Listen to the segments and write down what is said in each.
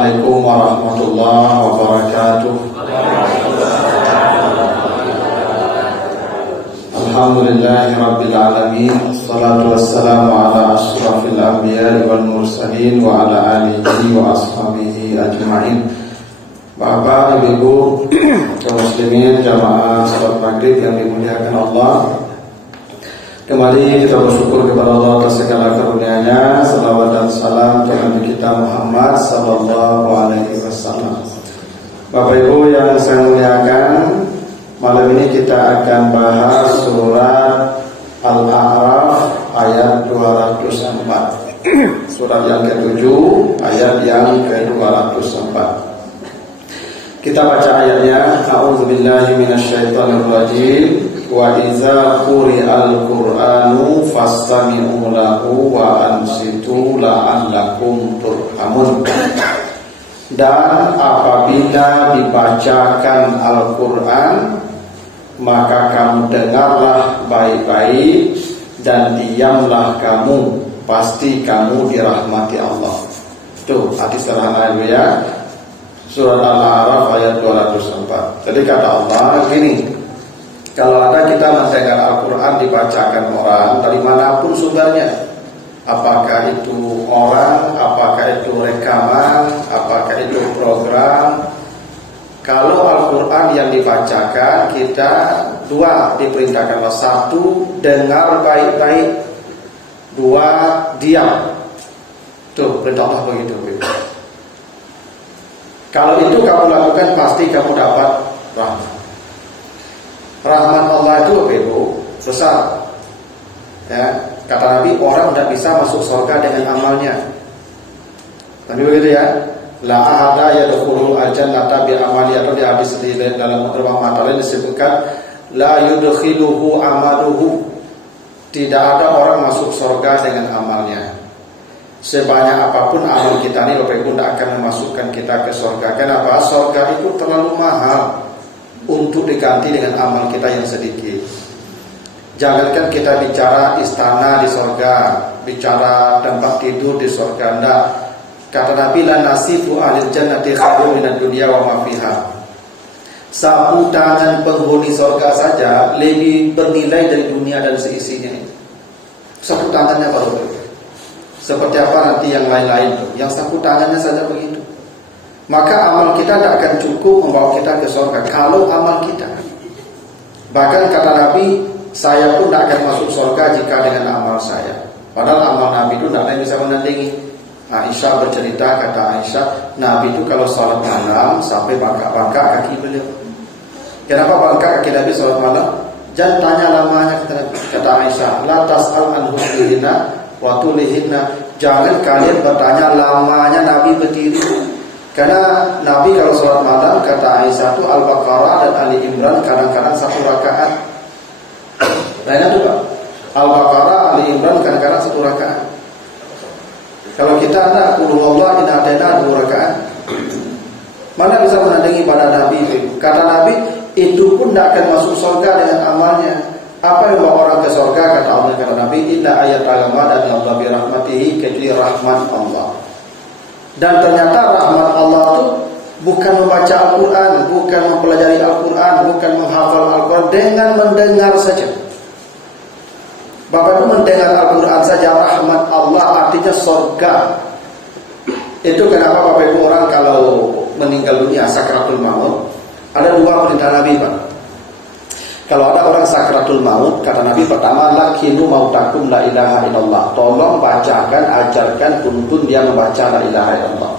Assalamualaikum warahmatullahi wabarakatuh. Alhamdulillahi rabbil alamin. Assalatu wassalamu ala asyrafil anbiya'i wal mursalin wa ala alihi wa ashabihi ajma'in. Bapak, Ibu, kaum muslimin jamaah salat maghrib yang dimuliakan Allah, kembali kita bersyukur kepada Allah atas segala karunia-Nya. Salawat dan salam kepada Nabi kita Muhammad sallallahu alaihi wasallam. Bapak Ibu yang saya muliakan, malam ini kita akan bahas surat Al-A'raf ayat 204. Surat yang ke-7 ayat yang ke-204. Kita baca ayatnya. A'udzubillahi minasyaitonir rajim. Wa idza quri'al Qur'anu fastami'u lahu wa ansitu la'allakum turhamun. Dan apabila dibacakan Al-Qur'an, maka kamu dengarlah baik-baik dan diamlah kamu, pasti kamu dirahmati Allah. Itu arti sederhana ya. Surat Al-A'raf ayat 204. Jadi kata Allah gini, kalau ada kita mendengar Al-Quran dibacakan orang dari manapun sumbernya, apakah itu orang, apakah itu rekaman, apakah itu program, kalau Al-Quran yang dibacakan, kita dua diperintahkan. Satu, dengar baik-baik. Dua, diam. Tuh, perintah Allah begitu. Kalau itu kamu lakukan, pasti kamu dapat rahmat. Rahmat Allah itu besar. Ya, kata Nabi, orang tidak bisa masuk surga dengan amalnya. Nabi begitu ya. La ahada yadkhulul jannata bi amali, atau di hadis dalam beberapa matalah disebutkan la yudkhiluhu amaluhu. Tidak ada orang masuk surga dengan amalnya. Sebanyak apapun amal kita ini, Bapak Ibu, tidak akan memasukkan kita ke surga. Kenapa? Surga itu terlalu mahal untuk diganti dengan amal kita yang sedikit. Jangankan kita bicara istana di surga, bicara tempat tidur di surga, enggak. Kata Nabi, la nasifu ahli jannati khairun minad dunya wa ma fiha. Sapu tangan penghuni surga saja lebih bernilai dari dunia dan seisinya. Sapu tangannya baru. Seperti apa nanti yang lain-lain tuh? Yang sapu tangannya saja begitu. Maka amal kita tidak akan cukup membawa kita ke surga kalau amal kita. Bahkan kata Nabi, saya pun tidak akan masuk surga jika dengan amal saya. Padahal amal Nabi itu tidak ada yang bisa menandingi. Aisyah bercerita, kata Aisyah, Nabi itu kalau sholat malam sampai bangkak-bangkak kaki beliau. Kenapa bangkak kaki Nabi sholat malam? Jangan tanya lamanya, kata Aisyah. La tas'al an husnihinna wa tulihinna. Jangan kalian bertanya lamanya Nabi berdiri. Karena Nabi kalau sholat malam, kata Aisyah itu Al-Baqarah dan Ali Imran kadang-kadang satu rakaat. Lainnya juga Al-Baqarah, Ali Imran kadang-kadang satu rakaat. Kalau kita ada qul huwallahu inna a'tainaka 2 rakaat, mana bisa menandingi pada Nabi itu? Kata Nabi, itu pun tidak akan masuk surga dengan amalnya. Apa yang membawa orang ke surga? Kata Allah, kata Nabi, illa ayat agama dan Allah bi rahmatihi, kecuali rahmat Allah. Dan ternyata rahmat Allah itu bukan membaca Al-Quran, bukan mempelajari Al-Quran, bukan menghafal Al-Quran, dengan mendengar saja. Bapak itu mendengar Al-Quran saja, rahmat Allah artinya surga. Itu kenapa Bapak Ibu orang kalau meninggal dunia sakratul maut, ada 2 perintah Nabi, Pak. Kalau ada orang sakratul maut, kata Nabi, pertama, lakinu mautakum la ilaha illallah. Tolong bacakan, ajarkan, tuntun dia membaca la ilaha illallah.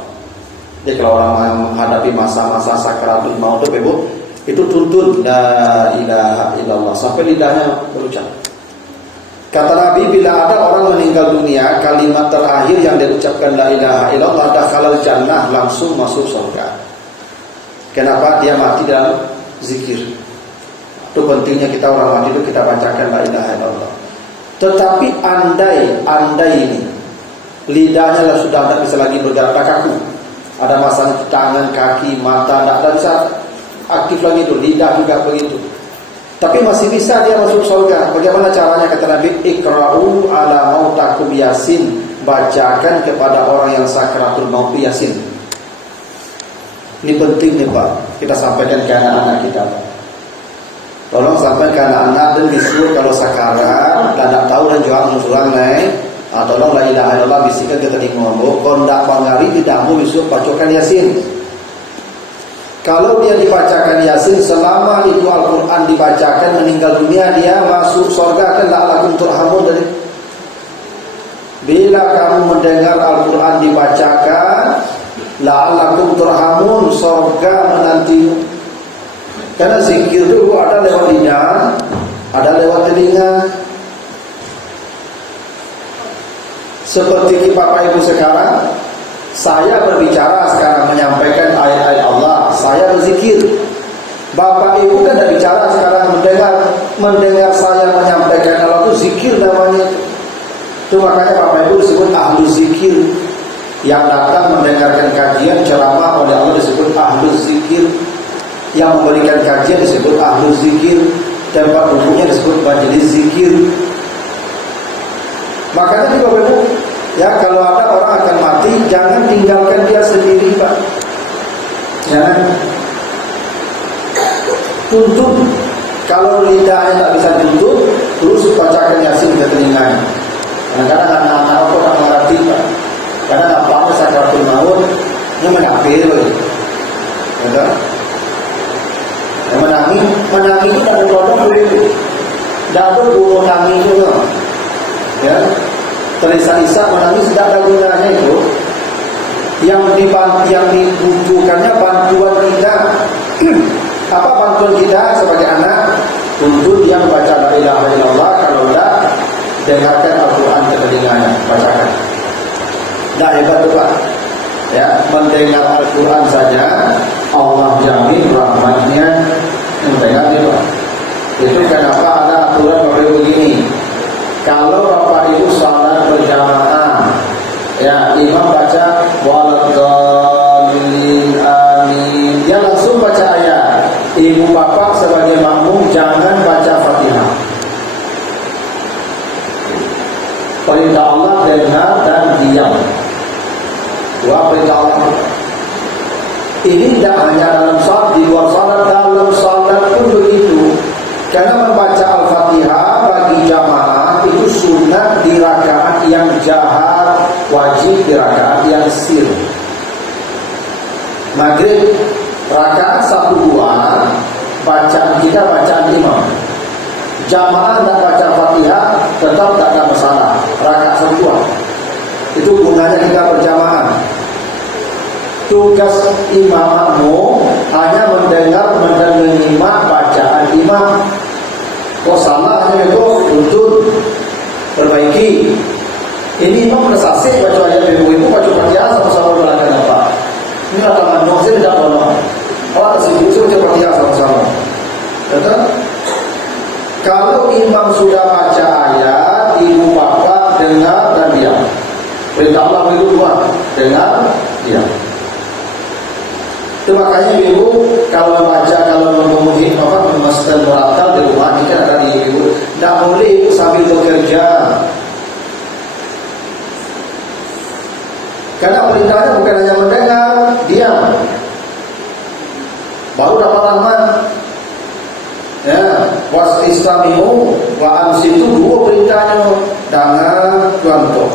Jadi kalau orang menghadapi masa-masa sakratul maut itu, Ibu, itu tuntun la ilaha illallah sampai lidahnya berucap. Kata Nabi, bila ada orang meninggal dunia, kalimat terakhir yang diucapkan la ilaha illallah, dakhalal jannah, langsung masuk surga. Kenapa? Dia mati dalam zikir. Itu pentingnya kita orang mati itu kita bacakan la ilaha illallah. Tetapi andai ini lidahnya sudah tidak bisa lagi bergerak, kaku, ada masalah tangan, kaki, mata, tidak bisa aktif lagi itu, lidah juga begitu. Tapi masih bisa dia masuk surga. Bagaimana caranya? Kata Nabi, ikra'u ala mautakum yasin. Bacakan kepada orang yang sakratul maut Yasin. Ini penting nih Pak, kita sampaikan ke anak-anak kita. Tolong sampaikan ke anak-anak dan disebut kalau sakarat dan tak tahu dan jual musulang naik. Tolong la ilaha illallah bisikan ke telinga ambo. Kondak pangari tidak ambo besok bacakan Yasin. Kalau dia dibacakan Yasin selama itu Al-Quran dibacakan meninggal dunia dia masuk surga kan la'alakum turhamun dari. Bila kamu mendengar Al-Quran dibacakan la'alakum turhamun, surga menantimu. Karena zikir itu ada lewat lidah, ada lewat telinga. Seperti Bapak Ibu sekarang, saya berbicara sekarang menyampaikan ayat-ayat Allah, saya berzikir. Bapak Ibu kan tidak bicara sekarang mendengar saya menyampaikan Allah itu zikir namanya. Itu makanya Bapak Ibu disebut ahlu zikir. Yang datang mendengarkan kajian ceramah oleh Allah disebut ahlu zikir. Yang memberikan kajian disebut ahlu zikir. Tempat duduknya disebut majelis zikir. Makanya Bapak Ibu, ya kalau ada orang akan mati, jangan tinggalkan dia sendiri Pak. Jangan tuntut. Kalau lidahnya tak bisa tuntut, terus bacakan Yasin ke telinganya. Kadang-kadang anak-anak aku tak mengerti Pak. Karena nampaknya sakaratul maut ini menakbir ya. Menangis itu tak berdoa dulu. Tak ada guru menangis juga. Ya. Terisa-isa menangis tidak ada gunanya itu. Yang dibutuhkannya bantuan kita. Apa bantuan kita sebagai anak? Untuk yang baca la ilaha illallah, kalau tidak dengarkan Al-Quran ke telinganya, bacakan. Dah hebat tu Pak. Ya, mendengar Al-Quran saja Allah jamin rahmatnya mendengar itu. Itu kenapa ada aturan Bapak Ibu begini. Kalau Bapak Ibu salat berjamaah, ya imam baca waladhdallin amin, dia langsung baca ayat. Ibu bapak sebagai makmum jangan baca Fatihah. Perintah Allah dengar dan diam. Dua perintah Allah. Ini tidak hanya dalam salat, di luar salat, dalam salat pun begitu. Karena membaca Al-Fatihah bagi jamaah itu sunat di rakaat yang jahar, wajib di rakaat yang sir. Maghrib rakaat 1-2 bacaan kita bacaan imam. Jamaah tidak baca Fatihah tetap tak ada masalah. Rakaat 1-2 itu gunanya kita berjamaah. Tugas imam makmum hanya mendengar dan menyimak bacaan imam. Kok salahnya itu untuk perbaiki. Ini imam bersasik baca ayat ibu-ibu baca Fatihah sama-sama belakang apa? Ini rata mandong saya tidak tolong. Awak tersebut saya baca Fatihah sama-sama. Betul? Kalau imam sudah baca ayat, ibu bapak dengar dan diam. Perintah Allah itu dua, dengar, diam. Itu makanya ibu kalau membaca, kalau memenuhi memasukkan muratal di rumah, ini kan ada di ibu. Tidak boleh ibu sambil bekerja. Karena perintahnya bukan hanya mendengar, diam. Baru dapat rahmat. Ya, was istami'u wa ansitu, dua perintahnya, dengar, contoh.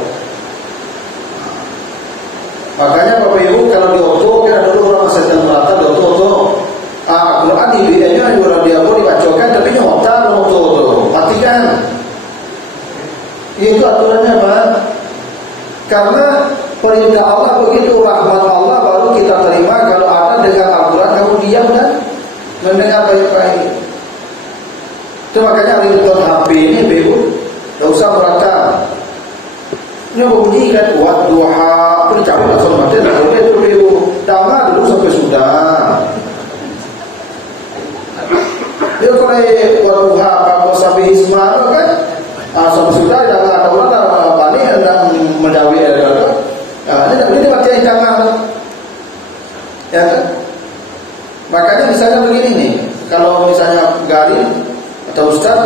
Makanya Bapak Ibu kalau di auto kan ada dulu orang setel merata di auto. Quran di videonya juga dia boleh dibacakan tapi nyotar auto matikan. Itu aturannya Pak. Karena perintah Allah begitu, rahmat Allah baru kita terima. Kalau ada dengar Al-Quran kamu diam dan mendengar baik-baik. Itu makanya ringtone HP ini Ibu tidak usah merakam. Ini bunyi kan buat duha, pun cabut langsung mati, tak boleh itu Ibu. Dama dulu sampai sudah. Dia kalau buat duha, apa sampai isma kan, sampai sudah dah ada orang apa ni hendak mendawi ada. Ini baca yang jangan. Ya kan? Makanya misalnya begini nih, kalau misalnya garing atau ustaz,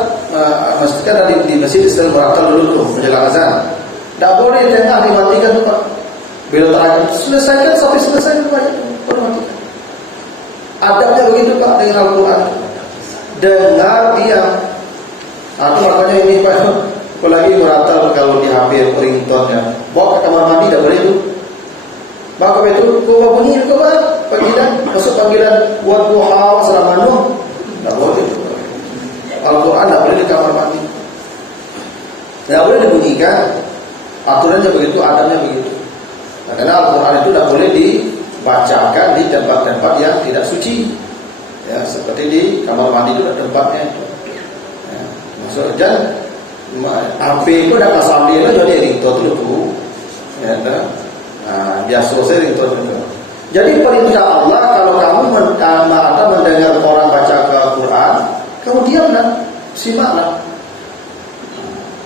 mestikan di masjid istilah meratal dulu tuh menjelang azan. Tak boleh tengah dimatikan tu Pak. Bila terakhir selesaikan sampai selesai baru matikan. Adabnya begitu Pak dengan Al-Quran. Dengar diam. Itu makanya ini Pak, apalagi meratal kalau di HP ringtone ya. Bawa ke kamar mandi tidak boleh itu. Bawa ke bedroom, kau bunyi itu Pak. Panggilan, masuk panggilan buat duha assalamualaikum. Tidak boleh. Al-Quran tidak boleh di kamar mandi. Tidak boleh dibunyikan. Aturannya begitu, adabnya begitu. Nah, karena Al-Quran itu tidak boleh dibacakan di tempat-tempat yang tidak suci. Ya, seperti di kamar mandi itu ada tempatnya itu. Ya, maksud dan HP itu ada pasal dia itu jadi ringtone dulu. Ya, nah, biasa saya ringtone itu. Jadi perintah Allah kalau kamu mendengar orang baca Al-Quran, kamu diamlah, simaklah.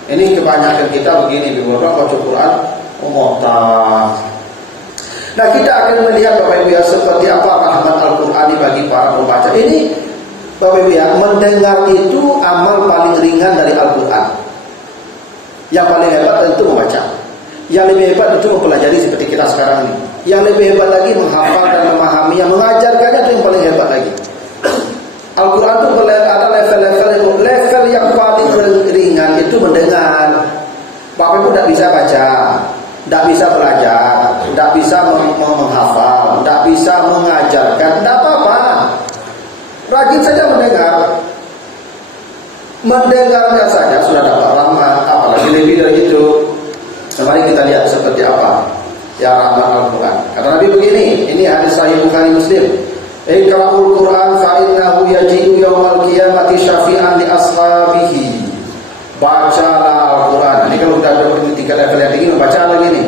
Ini kebanyakan kita begini, orang baca Quran, ngotah. Nah, kita akan melihat Bapak Ibu ya, seperti apa rahmat Al-Quran bagi para pembaca. Ini Bapak Ibu ya, mendengar itu amal paling ringan dari Al-Quran. Yang paling hebat tentu membaca. Yang lebih hebat itu mempelajari seperti kita sekarang ini. Yang lebih hebat lagi menghafal dan memahami, yang mengajarkannya itu yang paling hebat lagi. Al-Quran itu ada level yang paling ringan itu mendengar. Bapak Ibu tidak bisa baca, tidak bisa belajar, tidak bisa menghafal, tidak bisa mengajarkan, tidak apa-apa. Rajin saja mendengar. Mendengarnya saja sudah dapat rahmat, apalagi lebih dari itu. Mari kita lihat seperti apa ya rahmat Al-Quran. Kata Nabi begini, ini hadis Sahih Bukhari Muslim. Iqra'ul Qur'an fa innahu yaji'u yaumal qiyamati syafi'an li ashabihi. Bacalah Al-Quran. Ini kalau sudah ada tingkat level yang tinggi, baca lagi nih.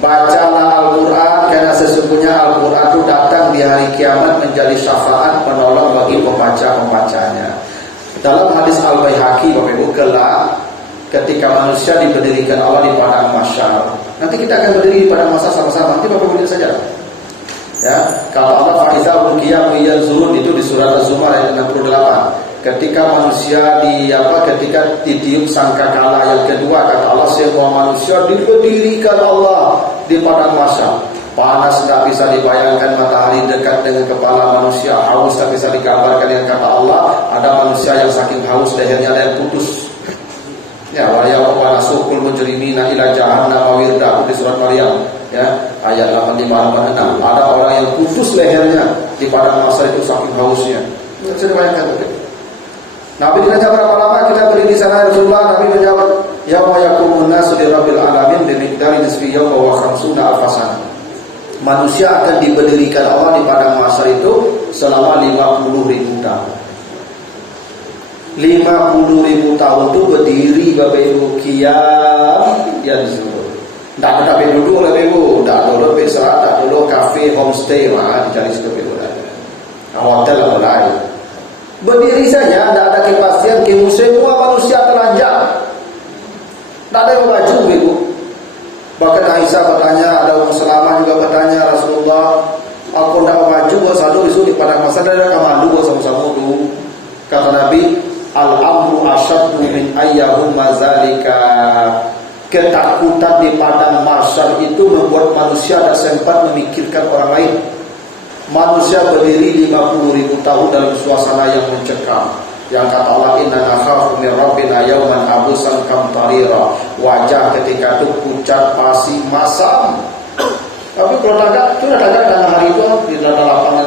Bacalah Al-Quran karena sesungguhnya Al-Quran itu datang di hari kiamat menjadi syafaat penolong bagi pembaca-pembacanya. Dalam hadis Al-Baihaqi Bapak Ibu, kelak ketika manusia diberdirikan Allah di padang mahsyar. Nanti kita akan berdiri di padang mahsyar sama-sama. Nanti Bapak Ibu lihat saja. Ya, kata Allah fa'idza qiyamun yanzurun itu di surat Az-Zumar ayat 68. Ketika manusia ketika ditiup sangkakala yang kedua, kata Allah semua manusia diberdirikan Allah di padang mahsyar. Panas tidak bisa dibayangkan, matahari dekat dengan kepala manusia, haus tak bisa digambarkan. Yang kata Allah, ada manusia yang saking haus lehernya ada yang putus. Ya, wa yawma nasukul mujrimina ila jahannam wirda di surat Maryam ya ayat 85-86. Ada orang yang putus lehernya di padang mahsyar itu saking hausnya. Bisa dibayangkan betul. Nabi ditanya berapa lama kita berdiri di sana Rasulullah? Nabi menjawab, yauma yaqumun nasu li rabbil alamin bi miqdari nisfi yawma wa khamsuna alfasan. Manusia akan diberdirikan Allah di padang mahsyar itu selama 50.000 tahun. 50.000 tahun itu berdiri Bapak Ibu qiyam yanzur. Tak ada tempat duduk lah Bapak Ibu, tak dulu pesawat, tak dulu kafe, homestay mah dicari situ Bapak Ibu. Hotel atau lain. Berdiri saja, tidak ada kepastian, semua manusia telanjang. Tak ada yang baju Bapak Ibu. Bahkan Aisyah bertanya, ada Ummu Salamah juga bertanya, Rasulullah, aku tidak baju, selalu disuruh di padang mahsyar ada kamandu sama-sama dulu. Kata Nabi, al-amru asyaddu min ayyahum mazalika. Ketakutan di padang mahsyar itu membuat manusia tak sempat memikirkan orang lain. Manusia berdiri 50.000 tahun dalam suasana yang mencekam. Yang kata Allah, inna nakhafu min rabbina yawman abusan kamtarira. Wajah ketika itu pucat, pasi, masam. Tapi kalau tagak, itu tagak tanah hari itu di dalam lapangan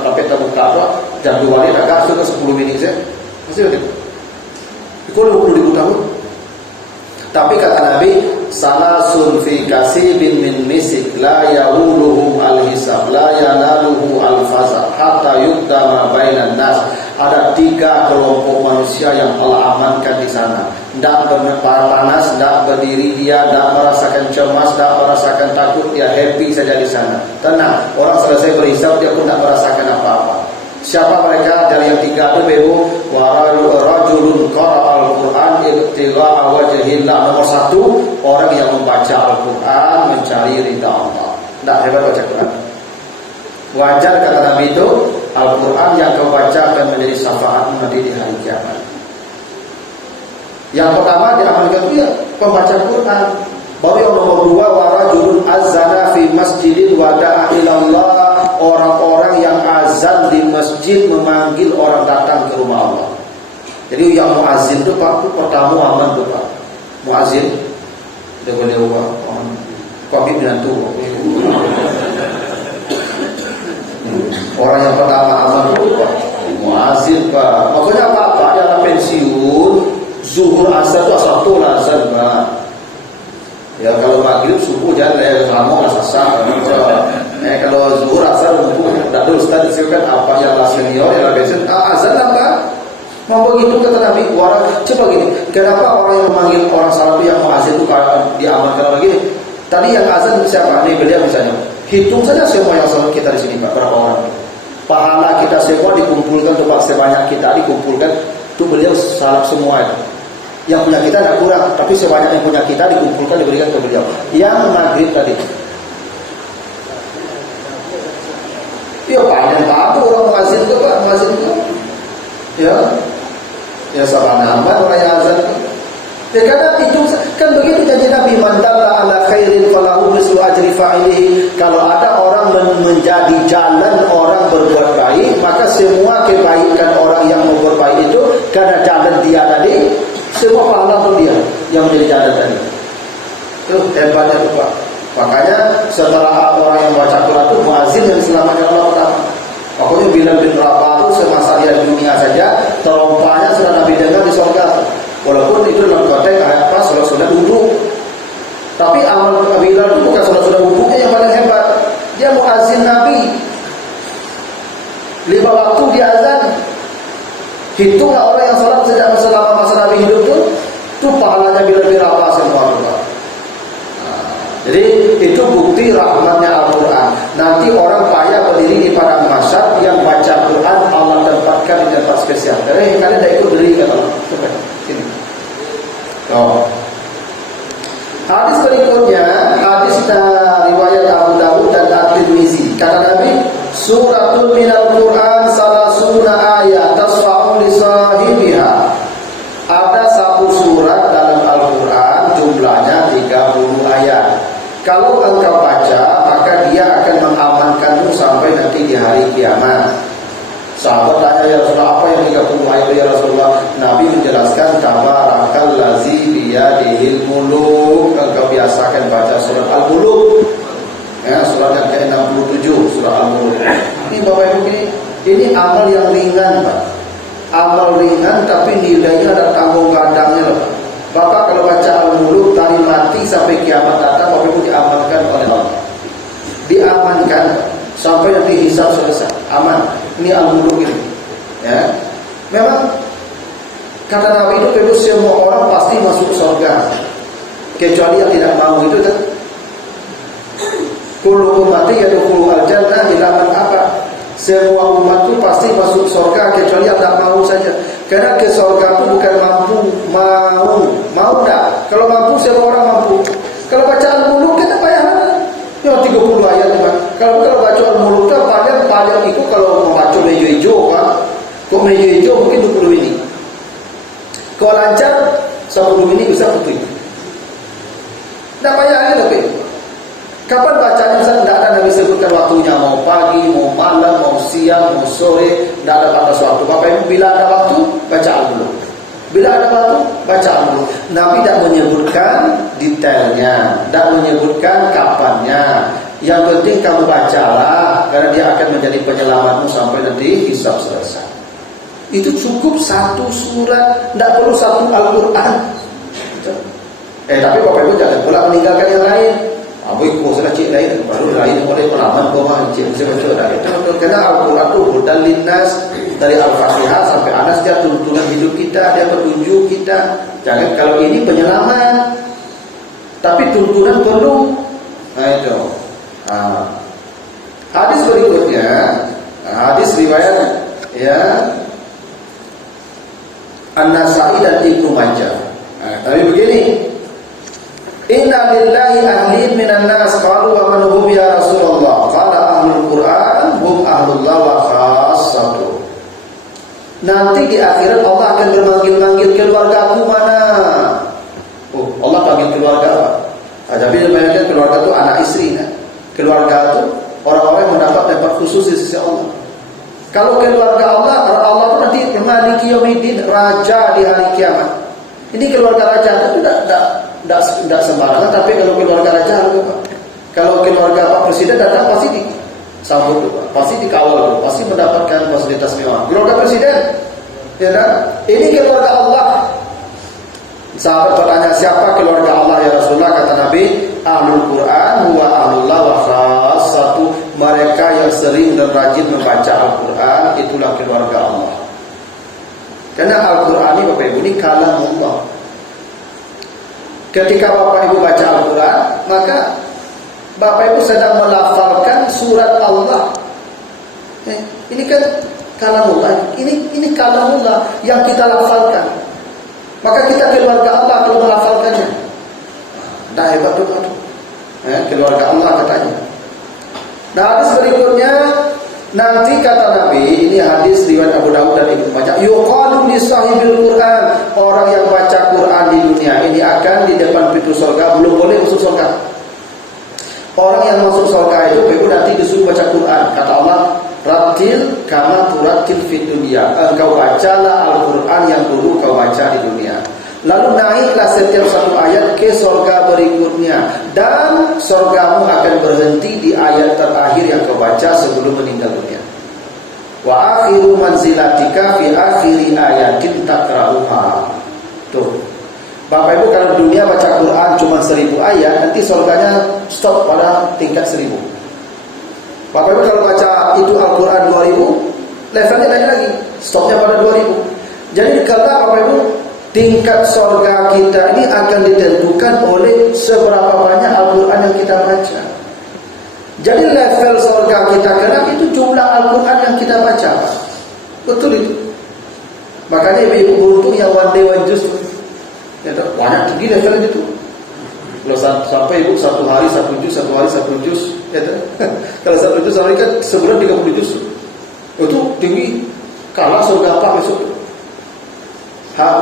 tapet terbuka itu jam 2 hari tagak sudah 10 minit saya. Masih begitu. Itu 20.000 tahun. Tapi kata Nabi, salasun fi kasibin min misik la yawuluhum al-hisab la yanaluhu al-faza hatta yuqdama bainan nas. Ada 3 kelompok manusia yang Allah amankan di sana. Tidak panas, tidak berdiri dia, tidak merasakan cemas, tidak merasakan takut, dia happy saja di sana. Tenang, orang selesai berhisab dia pun tidak merasakan apa-apa. Siapa mereka? Dari yang 3 itu Ibu, wa rajulun qara'al Qur'an ibtigha'a wajhillah. Nomor 1, orang yang membaca Al-Qur'an mencari ridha Allah. Tidak hebat baca Quran. Wajar kata Nabi itu, Al-Qur'an yang kau baca akan menjadi syafaat nanti di hari kiamat. Yang pertama diamalkan itu ya pembaca Quran. Baru yang nomor 2, wa rajulun azana fi masjidin wa da'a ila Allah. Orang-orang yang azan masjid memanggil orang datang ke rumah Allah. Jadi yang muazin itu Pak, itu pertama aman tuh Pak. Muazin dia boleh buat kopi dengan tu. Orang yang pertama aman itu Pak, muazin Pak. Maksudnya apa? Dia ada pensiun, zuhur asar itu asal tu lah azan Pak. Ya kalau maghrib subuh jangan lama lah sasa. Kalau zuhur asar dah dulu Ustaz disebutkan apa yang lah senior yang lah pensiun azan apa? Mau begitu kata Nabi, orang coba gini, kenapa orang yang memanggil orang salat yang muazin itu diamalkan orang gini? Tadi yang azan siapa? Ini beliau misalnya. Hitung saja semua yang salat kita di sini Pak, berapa orang? Pahala kita semua dikumpulkan tuh Pak, sebanyak kita dikumpulkan, tuh beliau salat semua itu. Yang punya kita tidak kurang, tapi sebanyak yang punya kita dikumpulkan diberikan ke beliau. Yang maghrib tadi. Ya panjang apa orang muazin itu Pak, muazin itu. Ya sabana amat orang yang azan. Ya karena itu kan begitu janji Nabi, man dalla ala khairin falahu mislu ajri fa'ilihi. Kalau ada orang menjadi jalan orang berbuat baik, maka semua kebaikan orang yang berbuat baik itu karena jalan dia tadi, semua pahala untuk dia yang menjadi jalan tadi. Itu hebatnya itu Pak. Makanya setelah orang yang baca Quran itu muazin yang diselamatkan Allah pertama. Pokoknya Bilal bin Rabah itu semasa dia di dunia saja terompahnya sudah Nabi dengar di surga. Walaupun itu dalam konteks apa sudah duduk. Tapi amal Bilal itu bukan sudah duduknya yang paling hebat. Dia muazin Nabi. 5 waktu dia azan. Hitunglah orang yang salat sejak selama masa Nabi hidup itu pahalanya Bilal bin Rabah semua. Jadi itu bukti rahmatnya Al-Quran. Nanti orang payah berdiri di padang mahsyar yang baca Quran Allah tempatkan di tempat spesial. Jadi kalian tidak ikut berdiri kan Allah. Coba sini. Hadis berikutnya, hadis riwayat Abu Dawud dan At-Tirmizi. Kata Nabi, suratul minal Quran salasuna ayat tasfa'u li sahibiha. Ada satu surat dalam Al-Quran jumlahnya 30 ayat. Kalau engkau baca, maka dia akan mengamankanmu sampai nanti di hari kiamat. Sahabat tanya, ya Rasulullah, apa yang 30 ayat ya Rasulullah? Nabi menjelaskan, tabarakallazi biyadihil muluk. Engkau biasakan baca surat Al-Muluk. Ya, surat yang ke-67, surat Al-Muluk. Ini Bapak Ibu ini amal yang ringan Pak. Amal ringan tapi nilainya ada tanggung gandangnya loh Pak. Bapak kalau baca Al-Muluk dari mati sampai kiamat datang, Bapak Ibu diamankan oleh Allah. Diamankan sampai nanti hisab selesai. Aman. Ini Al-Muluk ini. Ya. Memang kata Nabi itu semua orang pasti masuk surga. Kecuali yang tidak mau itu kan. Kullu ummati yadkhulu al-jannah illa man aba. Semua umat itu pasti masuk surga kecuali yang tak mau saja. Karena ke surga itu bukan mampu, mau tak? Kalau mampu semua orang mampu. Kalau baca Al-Muluk kita payah mana? Ya 30 ayat Pak. Kalau baca Al-Muluk itu paling itu kalau mau baca meja hijau Pak. Kok meja hijau mungkin 20 ini. Kalau lancar 10 ini bisa betul. Tak payah lagi tapi. Kapan bacanya Ustaz? Tidak ada Nabi sebutkan waktunya, mau pagi, mau malam, mau siang, mau sore, tidak ada batas waktu. Bapak Ibu, bila ada waktu, baca Al-Muluk. Bila ada waktu, baca Al-Muluk. Nabi tidak menyebutkan detailnya, tidak menyebutkan kapannya. Yang penting kamu bacalah, karena dia akan menjadi penyelamatmu sampai nanti hisab selesai. Itu cukup satu surat, tidak perlu satu Al-Quran. Tapi Bapak Ibu jangan pula meninggalkan yang lain. Abu ikut salah cik lain, baru lain boleh pelaman koma cik bisa baca dah. Itu kerana Al-Quran itu hudan linnas dari Al-Fatihah sampai Anas dia tuntunan hidup kita, dia petunjuk kita. Jangan kalau ini penyelamat, tapi tuntunan perlu. Nah itu. Hadis berikutnya, hadis riwayat ya An-Nasa'i dan Ibnu Majah. Tapi begini. Inna lillahi ahlin minan nas qalu wa man hum ya Rasulullah qala ahlul Quran hum ahlullah wa khassatuh. Nanti di akhirat Allah akan bermanggil-manggil keluargaku mana? Oh, Allah panggil keluarga apa? Tapi sebenarnya keluarga itu anak istri kan? Keluarga itu orang-orang yang mendapat tempat khusus di sisi Allah. Kalau keluarga Allah itu nanti Maliki Yaumiddin, raja di hari kiamat. Ini keluarga raja itu tidak sembarangan, tapi kalau keluarga raja harus apa? Kalau keluarga Pak Presiden datang pasti disambut, pasti dikawal, pasti mendapatkan fasilitas mewah. Keluarga Presiden, ya kan? Ini keluarga Allah. Sahabat bertanya, siapa keluarga Allah ya Rasulullah? Kata Nabi, Ahlul Quran huwa ahlullah wa khassatu. Mereka yang sering dan rajin membaca Al-Quran, itulah keluarga Allah. Karena Al-Quran ini Bapak Ibu ini kalamullah. Ketika Bapak Ibu baca Al-Quran, maka Bapak Ibu sedang melafalkan surat Allah. Ini kan kalamullah. Ini kalamullah yang kita lafalkan. Maka kita keluarga Allah kalau melafalkannya. Dah hebat tuh. Keluarga Allah katanya. Nah, hadis berikutnya nanti kata Nabi, ini hadis riwayat Abu Dawud dan Ibnu Majah, yuqalu li sahibil Quran, orang yang baca Quran di dunia ini akan di depan pintu surga, belum boleh masuk surga. Orang yang masuk surga itu nanti disuruh baca Quran. Kata Allah, ratil kama turatil fid dunya. Engkau bacalah Al-Quran yang dulu kau baca di dunia. Lalu naiklah setiap satu ayat ke surga berikutnya, dan surgamu akan berhenti di ayat terakhir yang kau baca sebelum meninggal dunia. Wa akhiru manzilatika fi akhiri ayatin takra'uha. Tuh. Bapak Ibu kalau dunia baca Quran cuma 1000 ayat, nanti surganya stop pada tingkat 1000. Bapak Ibu kalau baca itu Al-Quran 2000, levelnya naik lagi, stopnya pada 2000. Jadi kalau Bapak Ibu, tingkat surga kita ini akan ditentukan oleh seberapa banyak Al-Quran yang kita baca. Jadi level surga kita kelak itu jumlah Al-Quran yang kita baca, Pak. Betul itu. Makanya ibu-ibu guru itu yang one day one juz ya, banyak tinggi levelnya itu. Kalau sampai ibu satu hari satu juz ya, kalau satu juz sehari kan sebulan 30 juz. Itu tinggi. Kalah surga apa besok?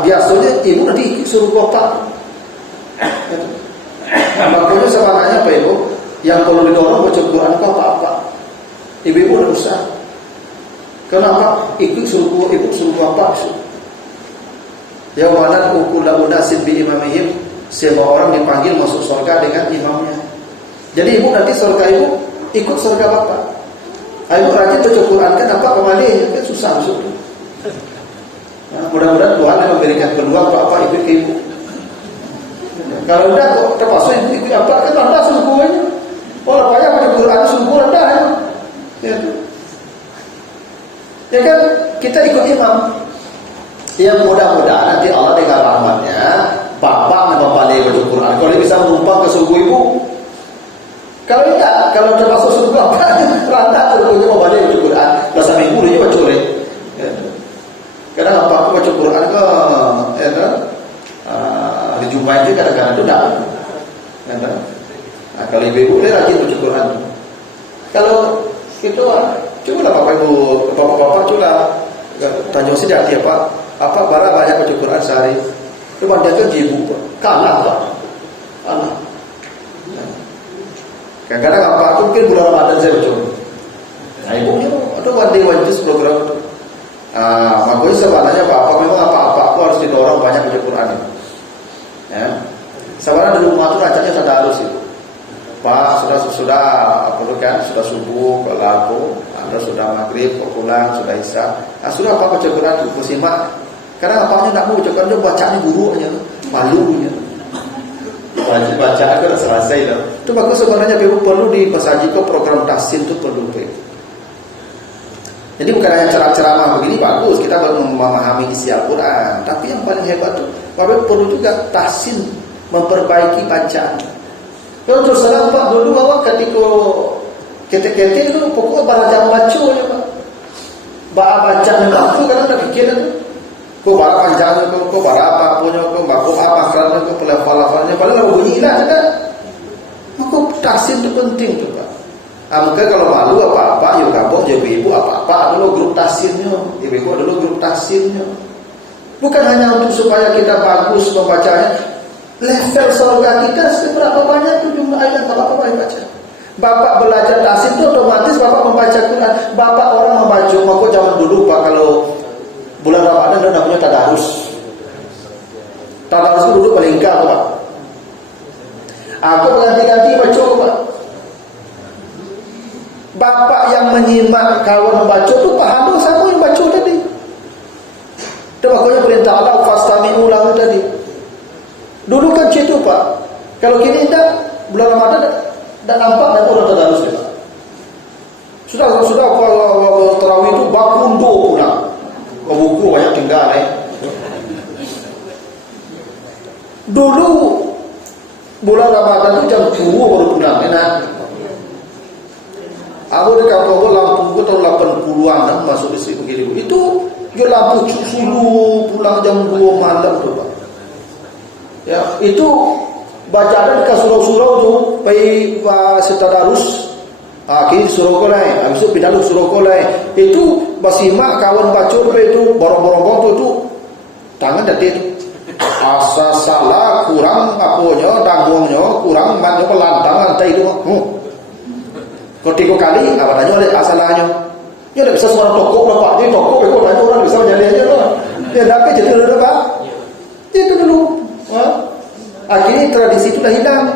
Biasanya ibu nanti suruh bapak. Makanya sebenarnya apa ibu? Yang perlu didorong baca Quran itu apa-apa. Ibu udah usah. Kenapa? Ikut suruh ibu suruh bapak. Ya mana ukula unasib bi imamihim. Semua orang dipanggil masuk surga dengan imamnya. Jadi ibu nanti surga ibu ikut surga bapak. Ibu rajin baca Quran kan apa kembali kan susah masuk. Nah, mudah-mudahan Tuhan yang memberikan peluang apa ibu ke ibu. Kalau udah kok terpaksa ibu apa kan rendah sungguhnya. Kalau banyak baca Quran sungguh rendah ya. Ya kan kita ikut imam. Yang mudah-mudahan nanti Allah dengan rahmatnya bapak lagi baca Quran. Kalau dia bisa menumpang ke suku ibu. Kalau tidak, kalau terpaksa suku bapak rendah sukunya mau balik baca Quran. Rasa minggu dia baca oleh. Kadang apa aku baca Quran ke di Jumat itu kadang-kadang itu dah. Nah, kalau ibu dia rajin baca Quran. Kalau itu cobalah bapak ibu, bapak-bapak cobalah tanya sih hati apa bara banyak baca Quran sehari. Coba dia kan ibu kalah lah. Kalah. Kadang-kadang apa aku mungkin bulan Ramadan saya baca. Nah, ibunya atau one-day one-juz program itu. Makanya sebenarnya bapak memang apa-apa aku harus didorong banyak baca Quran itu. Ya. Sebenarnya di rumah itu racanya tadarus itu. Pak sudah apa itu kan sudah subuh ke lampu, Anda sudah maghrib pulang sudah isya. Sudah apa baca Quran itu musimak. Karena apanya tak mau baca Quran dia bacanya gurunya, malunya. Baca aku udah selesai dah. Itu bagus sebenarnya perlu dipesaji ke program tahsin itu perlu. Jadi bukan hanya ceramah begini bagus, kita baru memahami isi Al-Quran. Tapi yang paling hebat itu, Bapak perlu juga tahsin, memperbaiki bacaan. Kalau terus terang Pak, dulu awak ketika ketik-ketik itu pokoknya belajar baca ya Pak. Baca yang aku kadang tak fikir itu. Kau bara panjang kau bara apa punya kau baku apa kerana kau pelafal-lafalnya paling lalu bunyi lah kan. Maka tahsin itu penting tu Pak. Maka kalau malu apa-apa, yuk kabok jadi ibu apa-apa dulu grup tahsinnya, ibu dulu grup tahsinnya. Bukan hanya untuk supaya kita bagus membacanya, level surga kita seberapa banyak itu jumlah ayat kalau Bapak baca. Bapak belajar tahsin itu otomatis Bapak membaca membaca Quran. Bapak orang membaca, maka zaman dulu Pak kalau bulan Ramadan dan namanya tadarus. Tadarus itu dulu paling enggak Pak. Aku berganti-ganti baca Pak. Bapak yang menyimak kawan membaca itu paham sama yang baca tadi. Dan makanya perintah Allah fastami'u lahu tadi. Dulu kan gitu Pak. Kalau kini tidak, bulan Ramadan dan nampak dan orang tadarus Pak. Sudah tarawih itu bakundo pulang. Ke buku banyak tinggal Dulu bulan Ramadan itu jam 2 baru pulang enak. Aku di kampung lampu tahun 80-an kan masuk di situ begitu. Itu yo lampu suruh pulang jam 2 malam tuh Pak. Ya, itu bacaan ke surau-surau tuh pai setadarus. Akhir surau kolai, habis itu pindah ke surau kolai. Itu basimak kawan baca itu borong-borong itu tangan detik itu. Asa salah kurang aponya, tanggungnya kurang matnya pelantang lantai itu. Ketika kali apa tanya oleh asalahnya. Ya tidak bisa suara toko lah Pak. Dia toko itu tanya orang bisa menjadi aja loh. Dia dapat jadi dulu Pak. Itu dulu. Akhirnya tradisi itu dah hilang.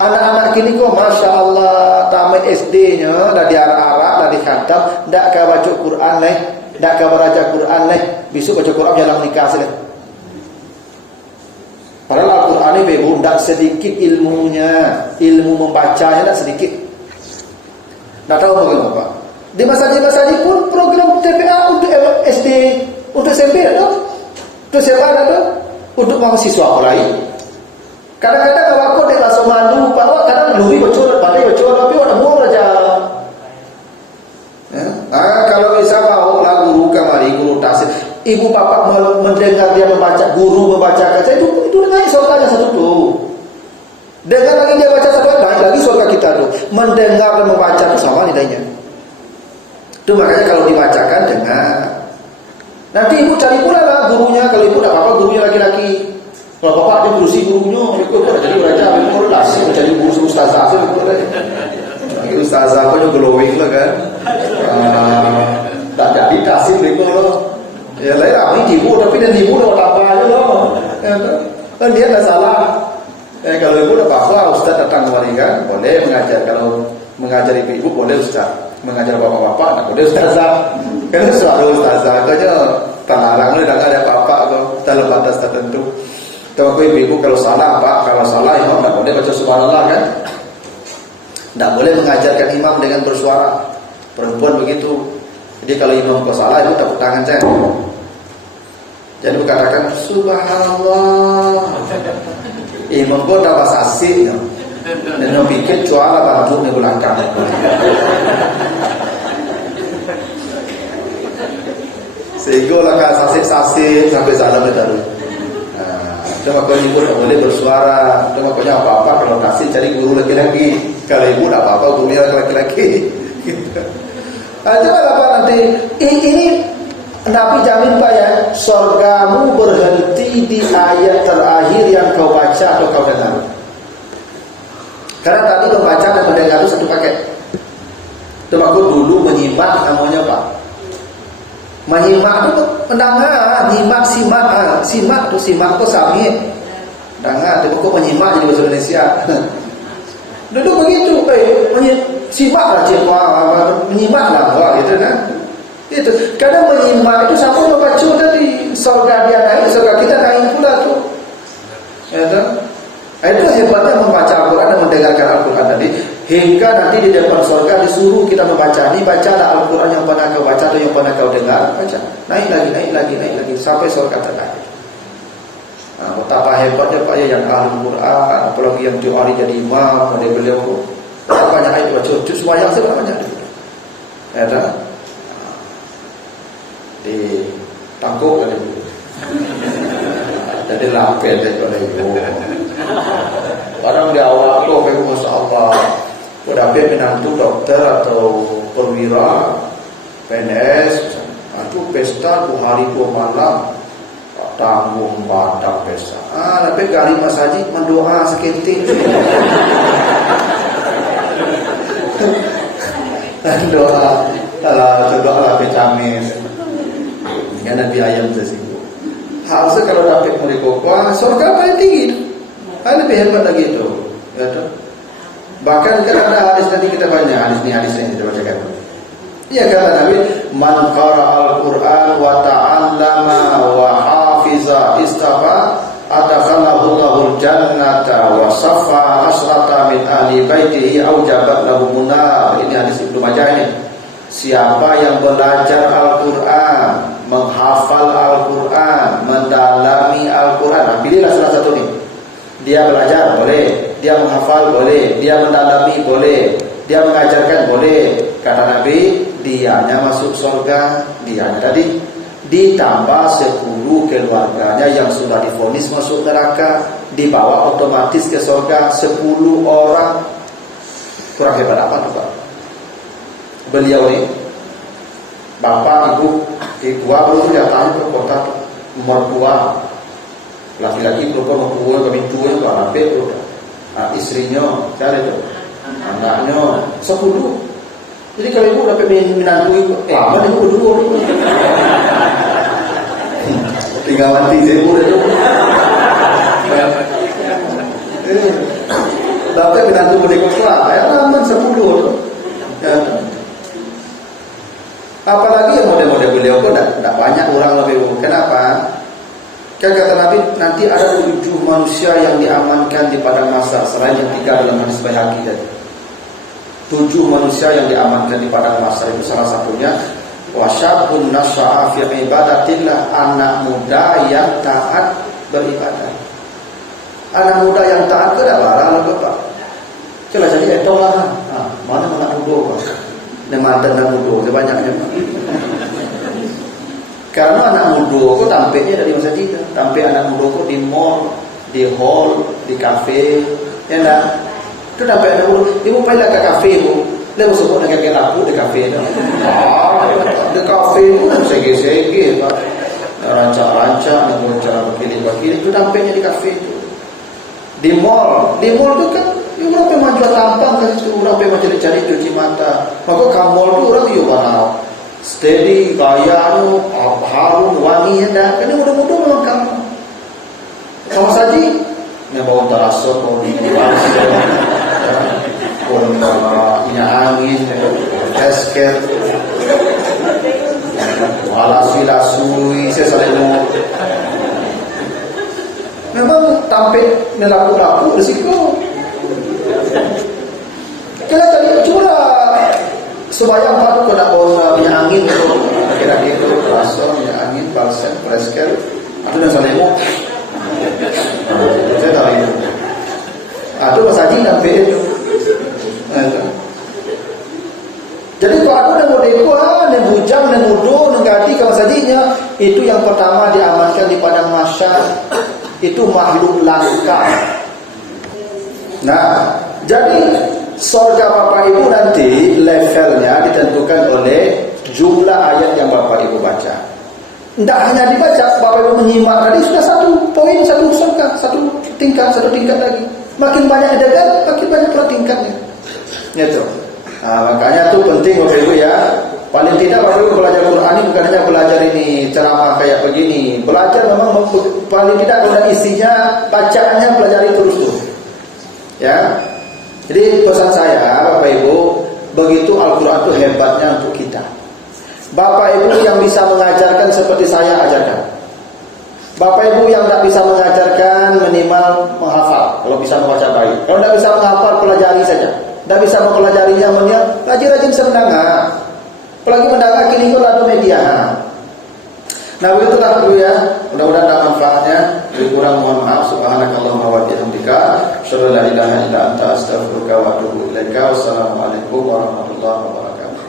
Anak-anak kini kok Masya Allah tamat SD-nya dah diarak-arak, dah dikhatam, tak kau baca Quran leh, tak kau baca Quran leh, besok baca Quran jalan nikah sih. Padahal Al-Quran ini bebas, tak sedikit ilmunya, ilmu membacanya tak sedikit. Tak tahu bagaimana Pak. Di masjid-masjid pun program TPA untuk SD, untuk SMP ada, untuk SMA ada, untuk mahasiswa lain. Kadang-kadang kalau aku dia rasa malu, Pak, kadang lebih bocor, pandai bocor, tapi orang buang aja. Ya. Kalau bisa mau lah guru kamari, guru tasir, ibu bapak mendengar dia membaca, guru membacakan, saya itu naik surganya satu tuh. Dengar lagi dia baca satu, naik lagi surga kita tuh. Mendengar dan membaca itu sama nilainya. Itu makanya kalau dibacakan dengar. Nanti ibu cari pula lah gurunya, kalau ibu tak apa-apa gurunya laki-laki. Kalau bapak dia berusi gurunya, itu kan jadi raja, itu relasi menjadi guru ustazah sih, itu ustazah apa juga glowing lah kan, tak jadi kasih mereka loh, ya lain ramai ibu, tapi dan ibu udah tambah aja loh, kan dia nggak salah, kalau ibu udah apa, ustaz datang kemari kan, boleh mengajar, kalau mengajar ibu boleh ustaz, mengajar bapak-bapak, boleh ustazah, kan selalu ustazah, aja terlarang lah, tidak ada apa-apa atau dalam batas tertentu. Tahu ibu kalau salah Pak, kalau salah imam tidak boleh baca subhanallah kan? Tidak boleh mengajarkan imam dengan bersuara. Perempuan begitu. Jadi kalau imam kau salah itu tepuk tangan saya. Jadi berkatakan subhanallah. Imam kau dah bahasa asing. Dan yang pikir cuala bantu di belakang. Sehingga lah kan sasih sampai salam itu. Cuma kalau ibu tak boleh bersuara, cuma punya apa-apa kalau kasih cari guru laki-laki. Kalau ibu tak apa-apa gurunya laki-laki. Coba apa nanti ini Nabi jamin Pak ya, surgamu berhenti di ayat terakhir yang kau baca atau kau dengar. Karena tadi membaca dan mendengar itu satu paket. Cuma aku dulu menyimak namanya Pak. Menyimak itu mendengar, nyimak, simak itu sami. Dengar, tapi kok menyimak jadi bahasa Indonesia. Duduk begitu, simak lah menyimak lah, wah gitu kan. Itu, kadang menyimak itu sama membaca tadi, surga dia naik, surga kita naik pula tuh. Ya kan? Itu hebatnya membaca Al-Quran dan mendengarkan Al-Quran tadi. Hingga nanti di depan surga disuruh kita membaca. Ini bacalah Al-Quran yang pernah kau baca atau yang pernah kau dengar. Baca. Naik lagi. Sampai surga terakhir. Nah, betapa hebatnya Pak ya yang ahli Quran. Apalagi yang tiap hari jadi imam. Ada beliau. Banyak ayat baca. Semuanya saya banyak. Ya kan? Di tangkuk kan ibu. Jadi lapet oleh ibu. Barang di awal tu, Masya Allah, udah menantu dokter atau perwira PNS, itu pesta 2 hari 2 malam, tanggung badak pesta. Tapi kali Mas Haji mendoa sekenting. doa lah pecamin ya Nabi ayam sesiku. Harusnya kalau dapat murid kokoh surga paling tinggi, lebih hebat lagi itu ya, bahkan kan ada hadis nanti kita banyak hadis yang kita bacakan. Iya kata Nabi, man qara'al Qur'an wa ta'allama wa hafiza istafa adakhalahu Allahul jannata wa safa asrata min ahli baitihi aujabat lahu munar. Ini hadis Ibnu Majah ini. Siapa yang belajar Al-Qur'an, menghafal Al-Qur'an, mendalami Al-Qur'an, nah, pilihlah salah satu nih. Dia belajar boleh, dia menghafal boleh, dia mendalami boleh, dia mengajarkan boleh. Kata Nabi, dianya masuk surga, dianya tadi ditambah 10 keluarganya yang sudah divonis masuk neraka, dibawa otomatis ke surga 10 orang. Kurang hebat apa tuh Pak? Beliau ini bapak, ibu, baru datang ke kota mertua, laki-laki perempuan mertua kami tua yang hampir tuh, istrinya cari tuh, anaknya 10. Jadi kalau ibu dapat menantu ibu, lama ibu dulu. Tinggal mati ibu dulu. Dapat menantu berikutnya, ya lama 10. Ya. Apalagi yang model-model beliau kok tidak banyak orang lebih. Kenapa? Kan kata Nabi nanti ada 7 manusia yang diamankan di padang mahsyar selain yang 3 dalam hadis Baihaqi tadi. 7 manusia yang diamankan di padang mahsyar itu salah satunya wasyabun nasya'a fi ibadatillah, anak muda yang taat beribadah. Anak muda yang taat ke dalam Bapak. Coba jadi etolah. Mana anak muda Pak? Mantan anak muda sebanyaknya Pak. Karena anak muda kok tampilnya dari masa kita. Tampil anak muda kok di mall, di hall, di kafe, ya enggak? Itu dapat anak muda. Ibu pilih ke kafe bu. Lalu sebut dengan kelapu di kafe. Di kafe itu segi-segi Pak. Rancak-rancak, dengan cara berkili-kili itu tampilnya di kafe itu. Di mall itu kan orang yang menjual tampang kan itu, orang yang mencari-cari cuci mata. Maka kamu itu orang itu mana steady, gaya, harum, wangi, hendak. Ini mudah-mudah memang kamu. Sama saja, yang bawa tarasot, bawa minyak angin, esket, walasui, sesalemu. Memang tampil melaku-laku risiko. Kira tadi cuma sebayang patut kena bawa minyak angin itu, kira-kira itu terasa minyak angin, balsam, preskel, atau yang salemo. Saya tahu itu. Atau masaji tampil itu. Jadi kalau aku nak modekua, nak bujang, nak mudo, nak ganti kalau sajinya itu yang pertama diamankan di padang mahsyar. Itu makhluk langka. Nah, jadi surga Bapak Ibu nanti levelnya ditentukan oleh jumlah ayat yang Bapak Ibu baca. Tidak hanya dibaca, Bapak Ibu menyimak tadi sudah satu poin, satu surga, satu tingkat lagi. Makin banyak adegan, makin banyak pula tingkatnya. Gitu. Nah, makanya itu penting Bapak Ibu ya. Paling tidak Bapak Ibu belajar Quran ini bukan hanya belajar ini ceramah kayak begini. Belajar memang paling tidak kalau isinya bacaannya pelajari terus. Ya. Jadi pesan saya Bapak Ibu, begitu Al-Quran itu hebatnya untuk kita. Bapak Ibu yang bisa mengajarkan seperti saya ajarkan. Bapak Ibu yang tidak bisa mengajarkan minimal menghafal. Kalau bisa membaca baik. Kalau tidak bisa menghafal pelajari saja. Tidak bisa mempelajarinya rajin-rajin mendengar. Apalagi mendengar kini kok ada media. Nah begitulah dulu ya. Mudah-mudahan ada manfaatnya. Lebih kurang mohon maaf. Subhanakallahumma wa bihamdika asyhadu an la ilaha illa anta astaghfiruka wa atubu ilaika. Wassalamualaikum warahmatullahi wabarakatuh.